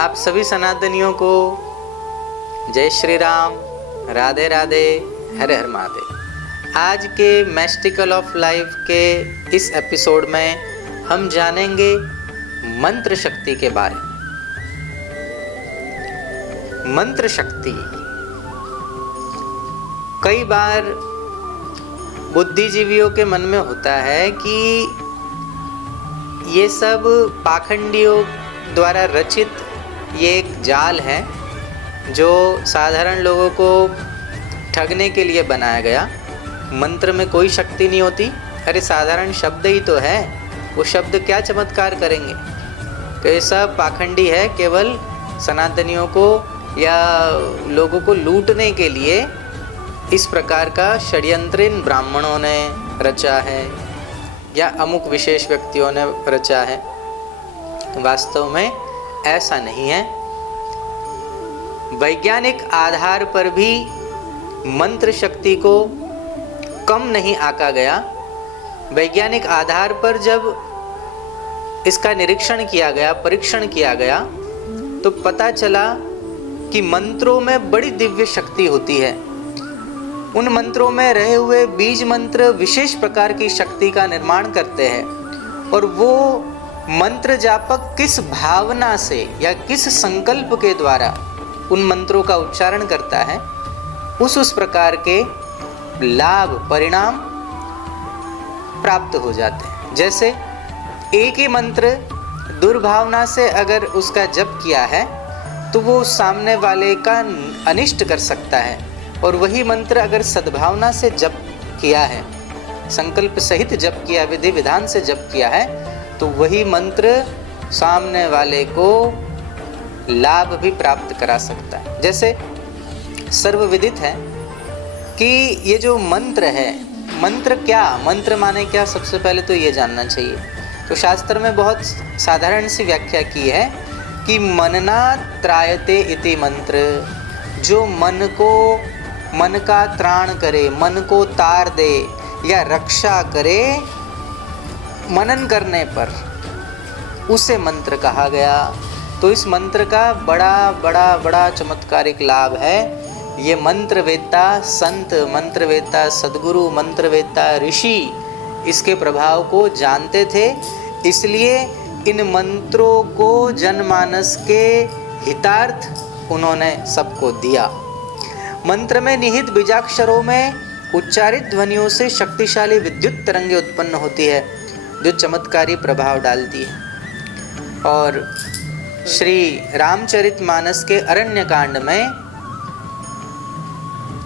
आप सभी सनातनियों को जय श्री राम, राधे राधे, हर हर महादेव। आज के मैस्टिकल ऑफ लाइफ के इस एपिसोड में हम जानेंगे मंत्र शक्ति के बारे में। मंत्र शक्ति कई बार बुद्धिजीवियों के मन में होता है कि ये सब पाखंडियों द्वारा रचित ये एक जाल है जो साधारण लोगों को ठगने के लिए बनाया गया। मंत्र में कोई शक्ति नहीं होती, अरे साधारण शब्द ही तो है, वो शब्द क्या चमत्कार करेंगे। तो ये सब पाखंडी है, केवल सनातनियों को या लोगों को लूटने के लिए इस प्रकार का षड्यंत्र इन ब्राह्मणों ने रचा है या अमुक विशेष व्यक्तियों ने रचा है। वास्तव में ऐसा नहीं है। वैज्ञानिक आधार पर भी मंत्र शक्ति को कम नहीं आंका गया। वैज्ञानिक आधार पर जब इसका निरीक्षण किया गया, परीक्षण किया गया, तो पता चला कि मंत्रों में बड़ी दिव्य शक्ति होती है। उन मंत्रों में रहे हुए बीज मंत्र विशेष प्रकार की शक्ति का निर्माण करते हैं और वो मंत्र जापक किस भावना से या किस संकल्प के द्वारा उन मंत्रों का उच्चारण करता है, उस प्रकार के लाभ परिणाम प्राप्त हो जाते हैं। जैसे एक ही मंत्र दुर्भावना से अगर उसका जप किया है तो वो सामने वाले का अनिष्ट कर सकता है, और वही मंत्र अगर सद्भावना से जप किया है, संकल्प सहित जप किया, विधि विधान से जप किया है, तो वही मंत्र सामने वाले को लाभ भी प्राप्त करा सकता है। जैसे सर्वविदित है कि ये जो मंत्र है, मंत्र क्या, मंत्र माने क्या, सबसे पहले तो ये जानना चाहिए। तो शास्त्र में बहुत साधारण सी व्याख्या की है कि मनना त्रायते इति मंत्र, जो मन का त्राण करे, मन को तार दे या रक्षा करे मनन करने पर, उसे मंत्र कहा गया। तो इस मंत्र का बड़ा चमत्कारिक लाभ है। ये मंत्रवेत्ता संत, मंत्रवेत्ता सद्गुरु, मंत्रवेत्ता ऋषि इसके प्रभाव को जानते थे, इसलिए इन मंत्रों को जनमानस के हितार्थ उन्होंने सबको दिया। मंत्र में निहित बीजाक्षरों में उच्चारित ध्वनियों से शक्तिशाली विद्युत तरंगें उत्पन्न होती है जो चमत्कारी प्रभाव डालती है। और श्री रामचरितमानस के अरण्यकांड में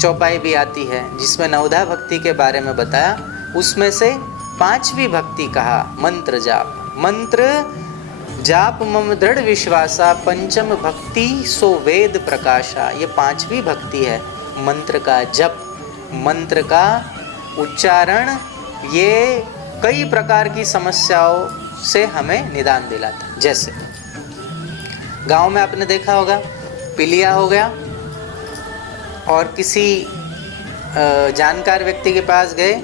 चौपाई भी आती है जिसमें नवधा भक्ति के बारे में बताया। उसमें से 5वीं भक्ति कहा मंत्र जाप। मंत्र जाप मम दृढ़ विश्वासा, पंचम भक्ति सो वेद प्रकाशा। ये 5वीं भक्ति है, मंत्र का जप, मंत्र का उच्चारण। ये कई प्रकार की समस्याओं से हमें निदान दिलाता है। जैसे गांव में आपने देखा होगा, पीलिया हो गया और किसी जानकार व्यक्ति के पास गए,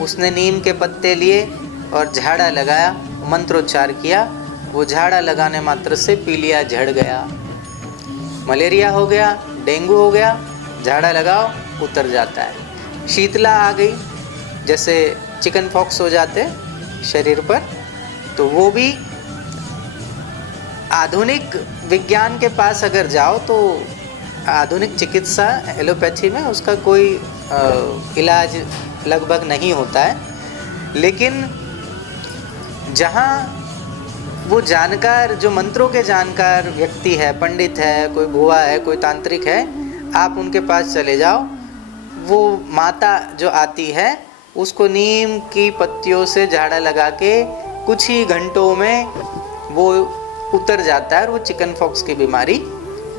उसने नीम के पत्ते लिए और झाड़ा लगाया, मंत्रोच्चार किया, वो झाड़ा लगाने मात्र से पीलिया झड़ गया। मलेरिया हो गया, डेंगू हो गया, झाड़ा लगाओ उतर जाता है। शीतला आ गई, जैसे चिकन पॉक्स हो जाते शरीर पर, तो वो भी आधुनिक विज्ञान के पास अगर जाओ तो आधुनिक चिकित्सा एलोपैथी में उसका कोई इलाज लगभग नहीं होता है। लेकिन जहाँ वो जानकार, जो मंत्रों के जानकार व्यक्ति है, पंडित है, कोई भुआ है, कोई तांत्रिक है, आप उनके पास चले जाओ, वो माता जो आती है उसको नीम की पत्तियों से झाड़ा लगा के कुछ ही घंटों में वो उतर जाता है और वो चिकन पॉक्स की बीमारी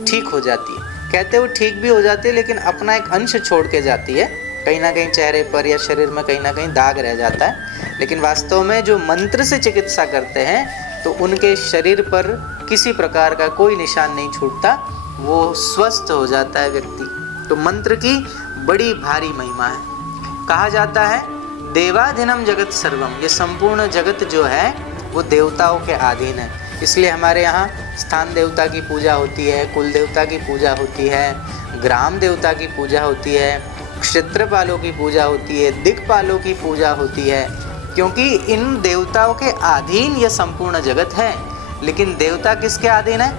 ठीक हो जाती है। कहते वो ठीक भी हो जाती है लेकिन अपना एक अंश छोड़ के जाती है, कहीं ना कहीं चेहरे पर या शरीर में कहीं ना कहीं दाग रह जाता है, लेकिन वास्तव में जो मंत्र से चिकित्सा करते हैं तो उनके शरीर पर किसी प्रकार का कोई निशान नहीं छूटता, वो स्वस्थ हो जाता है व्यक्ति। तो मंत्र की बड़ी भारी महिमा है। कहा जाता है देवाधीनम जगत सर्वम, ये संपूर्ण जगत जो है वो देवताओं के अधीन है। इसलिए हमारे यहाँ स्थान देवता की पूजा होती है, कुल देवता की पूजा होती है, ग्राम देवता की पूजा होती है, क्षेत्रपालों की पूजा होती है, दिक्पालों की पूजा होती है, क्योंकि इन देवताओं के अधीन यह संपूर्ण जगत है। लेकिन देवता किसके अधीन है?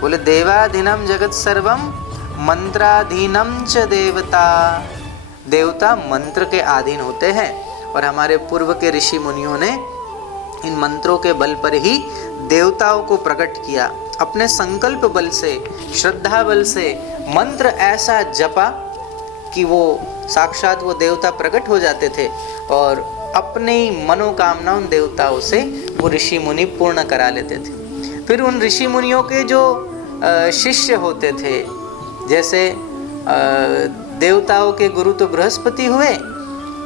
बोले देवाधीनम जगत सर्वम मंत्राधीनम च देवता। देवता मंत्र के अधीन होते हैं और हमारे पूर्व के ऋषि मुनियों ने इन मंत्रों के बल पर ही देवताओं को प्रकट किया। अपने संकल्प बल से, श्रद्धा बल से मंत्र ऐसा जपा कि वो साक्षात वो देवता प्रकट हो जाते थे और अपनी मनोकामना उन देवताओं से वो ऋषि मुनि पूर्ण करा लेते थे। फिर उन ऋषि मुनियों के जो शिष्य होते थे, जैसे देवताओं के गुरु तो बृहस्पति हुए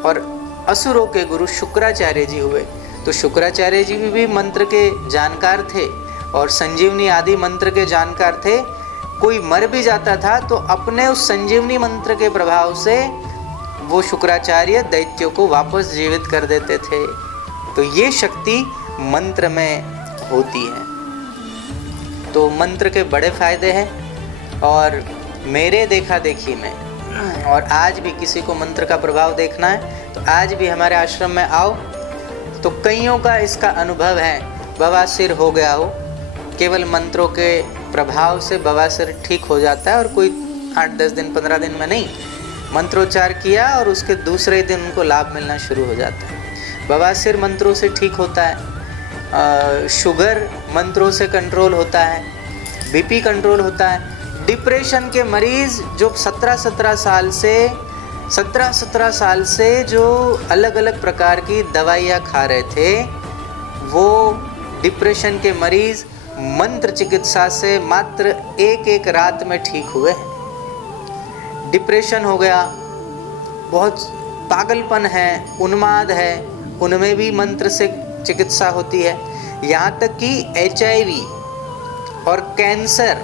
और असुरों के गुरु शुक्राचार्य जी हुए। तो शुक्राचार्य जी भी मंत्र के जानकार थे और संजीवनी आदि मंत्र के जानकार थे। कोई मर भी जाता था तो अपने उस संजीवनी मंत्र के प्रभाव से वो शुक्राचार्य दैत्यों को वापस जीवित कर देते थे। तो ये शक्ति मंत्र में होती है। तो मंत्र के बड़े फायदे हैं और मेरे देखा देखी में, और आज भी किसी को मंत्र का प्रभाव देखना है तो आज भी हमारे आश्रम में आओ तो कईयों का इसका अनुभव है। बवासीर हो गया हो, केवल मंत्रों के प्रभाव से बवासीर ठीक हो जाता है और कोई 8-10 दिन 15 दिन में नहीं, मंत्रोच्चार किया और उसके दूसरे दिन उनको लाभ मिलना शुरू हो जाता है। बवासीर मंत्रों से ठीक होता है, शुगर मंत्रों से कंट्रोल होता है, बीपी कंट्रोल होता है। डिप्रेशन के मरीज़ जो 17 साल से जो अलग अलग प्रकार की दवाइयाँ खा रहे थे, वो डिप्रेशन के मरीज़ मंत्र चिकित्सा से मात्र एक रात में ठीक हुए हैं। डिप्रेशन हो गया, बहुत पागलपन है, उन्माद है, उनमें भी मंत्र से चिकित्सा होती है। यहाँ तक कि HIV और कैंसर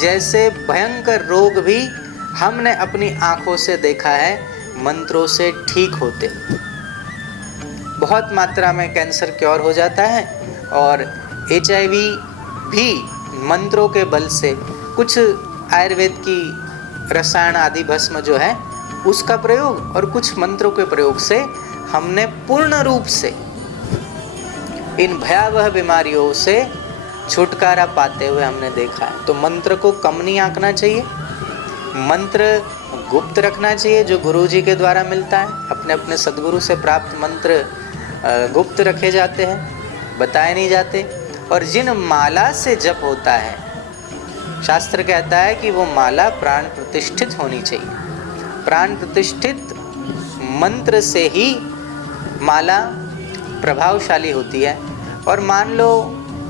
जैसे भयंकर रोग भी हमने अपनी आँखों से देखा है मंत्रों से ठीक होते। बहुत मात्रा में कैंसर क्योर हो जाता है और HIV भी मंत्रों के बल से, कुछ आयुर्वेद की रसायन आदि भस्म जो है उसका प्रयोग और कुछ मंत्रों के प्रयोग से हमने पूर्ण रूप से इन भयावह बीमारियों से छुटकारा पाते हुए हमने देखा है। तो मंत्र को कम नहीं आंकना चाहिए, मंत्र गुप्त रखना चाहिए जो गुरु जी के द्वारा मिलता है। अपने अपने सद्गुरु से प्राप्त मंत्र गुप्त रखे जाते हैं, बताए नहीं जाते। और जिन माला से जप होता है, शास्त्र कहता है कि वो माला प्राण प्रतिष्ठित होनी चाहिए। प्राण प्रतिष्ठित मंत्र से ही माला प्रभावशाली होती है। और मान लो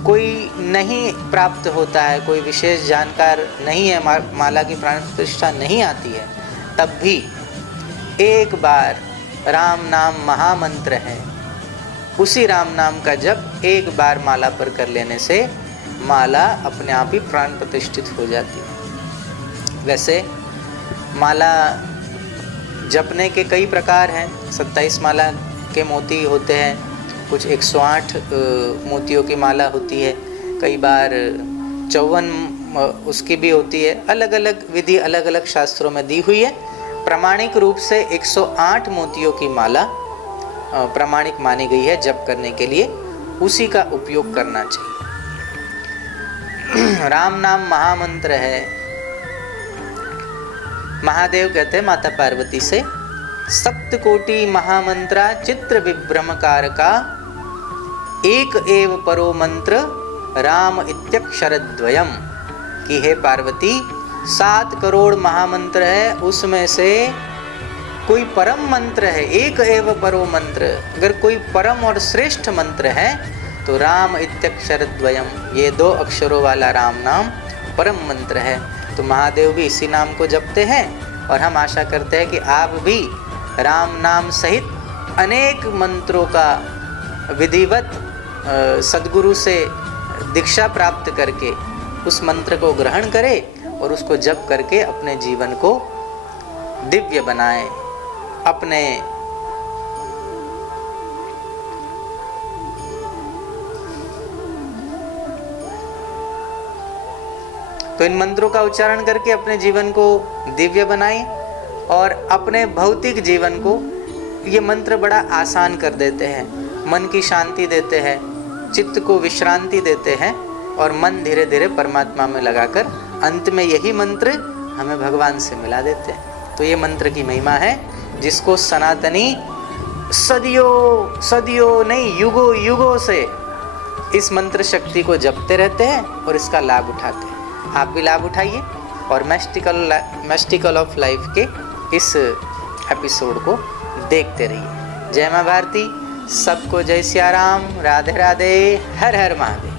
कोई नहीं प्राप्त होता है, कोई विशेष जानकार नहीं है, माला की प्राण प्रतिष्ठा नहीं आती है, तब भी एक बार राम नाम महामंत्र है, उसी राम नाम का जप एक बार माला पर कर लेने से माला अपने आप ही प्राण प्रतिष्ठित हो जाती है। वैसे माला जपने के कई प्रकार हैं। 27 माला के मोती होते हैं, कुछ 108 मोतियों की माला होती है, कई बार 54 उसकी भी होती है। अलग अलग विधि अलग अलग शास्त्रों में दी हुई है। प्रामाणिक रूप से 108 मोतियों की माला प्रामाणिक मानी गई है जप करने के लिए, उसी का उपयोग करना चाहिए। राम नाम महामंत्र है। महादेव कहते हैं माता पार्वती से, सप्तकोटि महामंत्रा चित्र विभ्रमकार का एक एव परो मंत्र राम इत्यक्षरद्वयम, कि हे पार्वती 7 करोड़ महामंत्र है, उसमें से कोई परम मंत्र है, एक एव परो मंत्र, अगर कोई परम और श्रेष्ठ मंत्र है तो राम इत्यक्षर द्वयम, ये 2 अक्षरों वाला राम नाम परम मंत्र है। तो महादेव भी इसी नाम को जपते हैं और हम आशा करते हैं कि आप भी राम नाम सहित अनेक मंत्रों का विधिवत सद्गुरु से दीक्षा प्राप्त करके उस मंत्र को ग्रहण करें और उसको जप करके अपने जीवन को दिव्य बनाएं। अपने तो इन मंत्रों का उच्चारण करके अपने जीवन को दिव्य बनाएं और अपने भौतिक जीवन को ये मंत्र बड़ा आसान कर देते हैं, मन की शांति देते हैं, चित्त को विश्रांति देते हैं और मन धीरे धीरे परमात्मा में लगाकर अंत में यही मंत्र हमें भगवान से मिला देते हैं। तो ये मंत्र की महिमा है जिसको सनातनी सदियों नहीं युगों युगों से इस मंत्र शक्ति को जपते रहते हैं और इसका लाभ उठाते हैं। आप भी लाभ उठाइए और मैस्टिकल ऑफ लाइफ के इस एपिसोड को देखते रहिए। जय मां भारती, सबको जय सिया राम, राधे राधे, हर हर महादेव।